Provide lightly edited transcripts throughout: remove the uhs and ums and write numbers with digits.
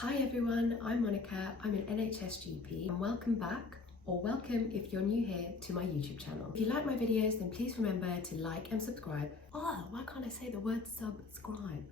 Hi everyone, I'm Monica, I'm an NHS GP and welcome back, or welcome if you're new here to my YouTube channel. If you like my videos then please remember to like and subscribe. Why can't I say the word subscribe?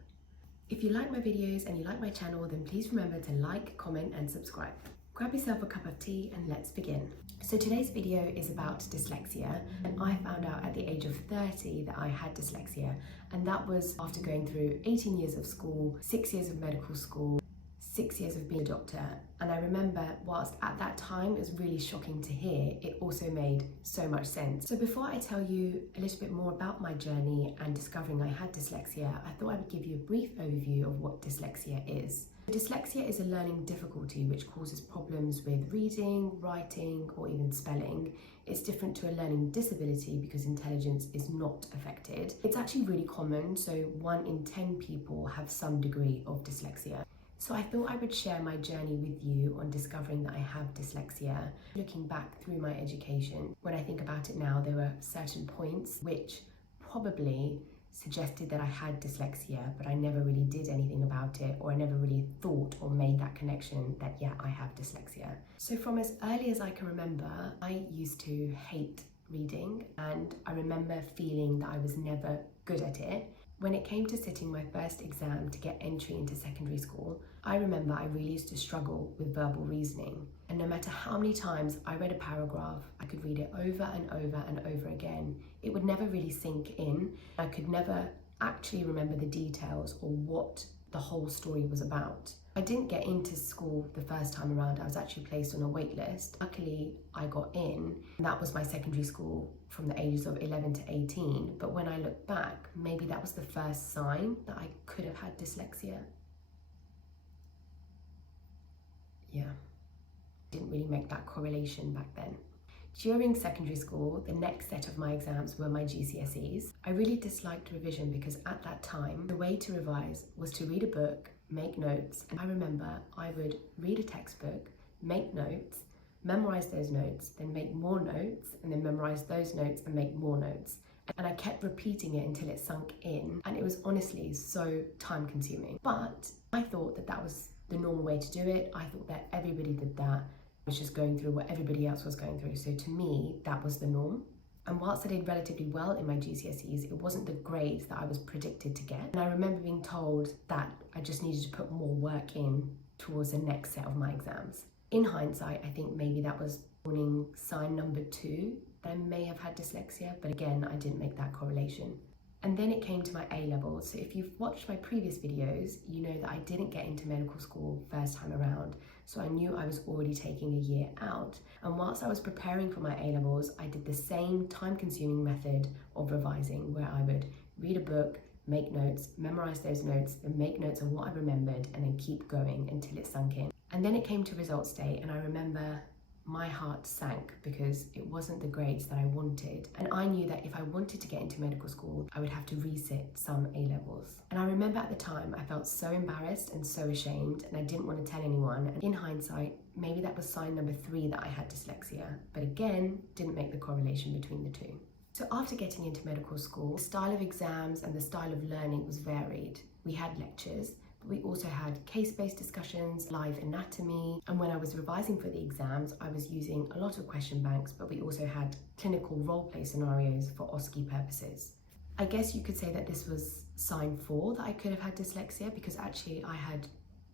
If you like my videos and you like my channel then please remember to like, comment and subscribe. Grab yourself a cup of tea and let's begin. So today's video is about dyslexia, and I found out at the age of 30 that I had dyslexia, and that was after going through 18 years of school, 6 years of medical school, 6 years of being a doctor. And I remember whilst at that time it was really shocking to hear, it also made so much sense. So before I tell you a little bit more about my journey and discovering I had dyslexia, I thought I would give you a brief overview of what dyslexia is. Dyslexia is a learning difficulty which causes problems with reading, writing or even spelling. It's different to a learning disability because intelligence is not affected. It's actually really common, so 1 in 10 people have some degree of dyslexia. So I thought I would share my journey with you on discovering that I have dyslexia. Looking back through my education, when I think about it now, there were certain points which probably suggested that I had dyslexia, but I never really did anything about it, or I never really thought or made that connection that, yeah, I have dyslexia. So from as early as I can remember, I used to hate reading, and I remember feeling that I was never good at it. When it came to sitting my first exam to get entry into secondary school, I remember I really used to struggle with verbal reasoning. And no matter how many times I read a paragraph, I could read it over and over and over again. It would never really sink in. I could never actually remember the details or what the whole story was about. I didn't get into school the first time around. I was actually placed on a wait list. Luckily, I got in. That was my secondary school from the ages of 11 to 18. But when I look back, maybe that was the first sign that I could have had dyslexia. Yeah, didn't really make that correlation back then. During secondary school, the next set of my exams were my GCSEs. I really disliked revision because at that time, the way to revise was to read a book, make notes, and I remember I would read a textbook, make notes, memorize those notes, then make more notes, and then memorize those notes and make more notes. And I kept repeating it until it sunk in, and it was honestly so time consuming. But I thought that that was the normal way to do it. I thought that everybody did that. I was just going through what everybody else was going through. So to me, that was the norm. And whilst I did relatively well in my GCSEs, it wasn't the grades that I was predicted to get. And I remember being told that I just needed to put more work in towards the next set of my exams. In hindsight, I think maybe that was warning sign number 2, that I may have had dyslexia, but again, I didn't make that correlation. And then it came to my A-levels. So if you've watched my previous videos, you know that I didn't get into medical school first time around. So I knew I was already taking a year out. And whilst I was preparing for my A-levels, I did the same time-consuming method of revising, where I would read a book, make notes, memorize those notes, then make notes of what I remembered, and then keep going until it sunk in. And then it came to results day, and I remember my heart sank because it wasn't the grades that I wanted. And I knew that if I wanted to get into medical school, I would have to resit some A-levels. And I remember at the time, I felt so embarrassed and so ashamed, and I didn't want to tell anyone. And in hindsight, maybe that was sign number 3 that I had dyslexia, but again, didn't make the correlation between the two. So after getting into medical school, the style of exams and the style of learning was varied. We had lectures, we also had case-based discussions, live anatomy, and when I was revising for the exams, I was using a lot of question banks, but we also had clinical role-play scenarios for OSCE purposes. I guess you could say that this was sign 4 that I could have had dyslexia, because actually I had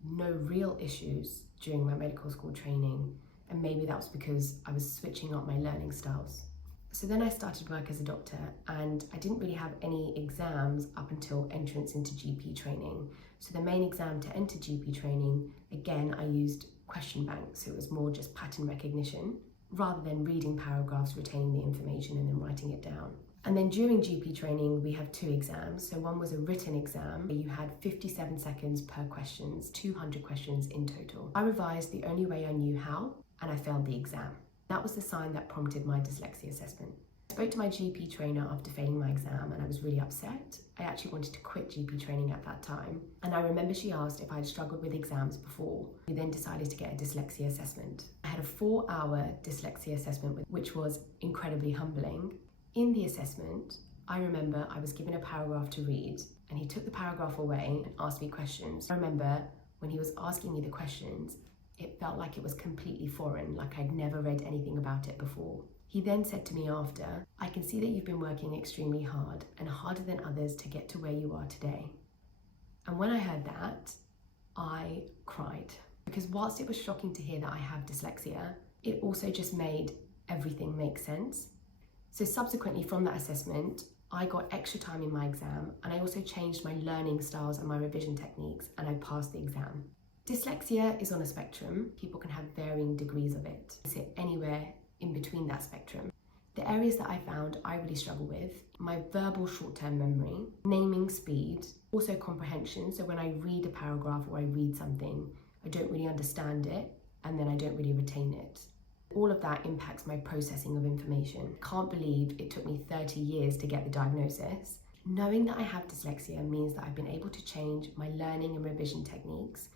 no real issues during my medical school training, and maybe that was because I was switching up my learning styles. So then I started work as a doctor, and I didn't really have any exams up until entrance into GP training. So the main exam to enter GP training, again, I used question banks, so it was more just pattern recognition, rather than reading paragraphs, retaining the information and then writing it down. And then during GP training, we have 2 exams. So one was a written exam, where you had 57 seconds per questions, 200 questions in total. I revised the only way I knew how, and I failed the exam. That was the sign that prompted my dyslexia assessment. I spoke to my GP trainer after failing my exam, and I was really upset. I actually wanted to quit GP training at that time. And I remember she asked if I'd struggled with exams before. We then decided to get a dyslexia assessment. I had a 4-hour dyslexia assessment, which was incredibly humbling. In the assessment, I remember I was given a paragraph to read, and he took the paragraph away and asked me questions. I remember when he was asking me the questions, it felt like it was completely foreign, like I'd never read anything about it before. He then said to me after, "I can see that you've been working extremely hard and harder than others to get to where you are today." And when I heard that, I cried. Because whilst it was shocking to hear that I have dyslexia, it also just made everything make sense. So subsequently from that assessment, I got extra time in my exam, and I also changed my learning styles and my revision techniques, and I passed the exam. Dyslexia is on a spectrum. People can have varying degrees of it. I sit anywhere in between that spectrum. The areas that I found I really struggle with: my verbal short-term memory, naming speed, also comprehension. So when I read a paragraph or I read something, I don't really understand it, and then I don't really retain it. All of that impacts my processing of information. I can't believe it took me 30 years to get the diagnosis. Knowing that I have dyslexia means that I've been able to change my learning and revision techniques,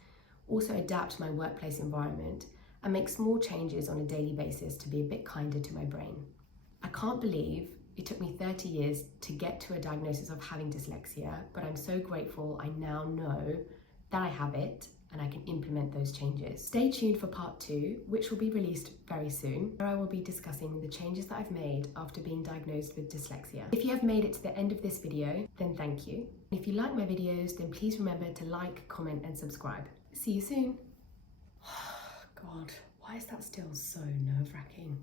also adapt my workplace environment, and make small changes on a daily basis to be a bit kinder to my brain. I can't believe it took me 30 years to get to a diagnosis of having dyslexia, but I'm so grateful I now know that I have it and I can implement those changes. Stay tuned for part 2, which will be released very soon, where I will be discussing the changes that I've made after being diagnosed with dyslexia. If you have made it to the end of this video, then thank you. If you like my videos, then please remember to like, comment, and subscribe. See you soon. God, why is that still so nerve-wracking?